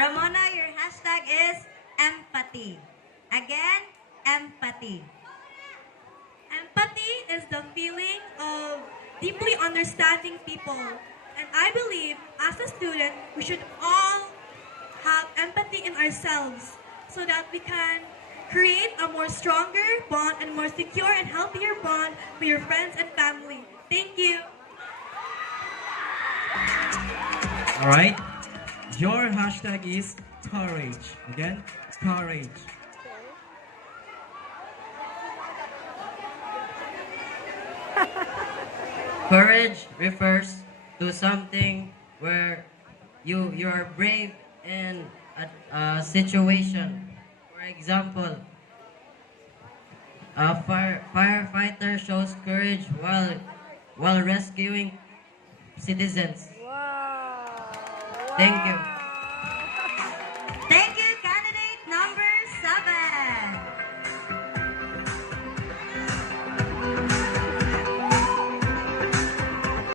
Ramona, your hashtag is empathy. Again, empathy. Empathy is the feeling of deeply understanding people. And I believe as a student, we should all have empathy in ourselves so that we can create a more stronger bond and more secure and healthier bond with your friends and family. Thank you. All right. Your hashtag is courage. Again, courage. Courage refers to something where you are brave in a situation. For example, a firefighter shows courage while rescuing citizens. Thank you.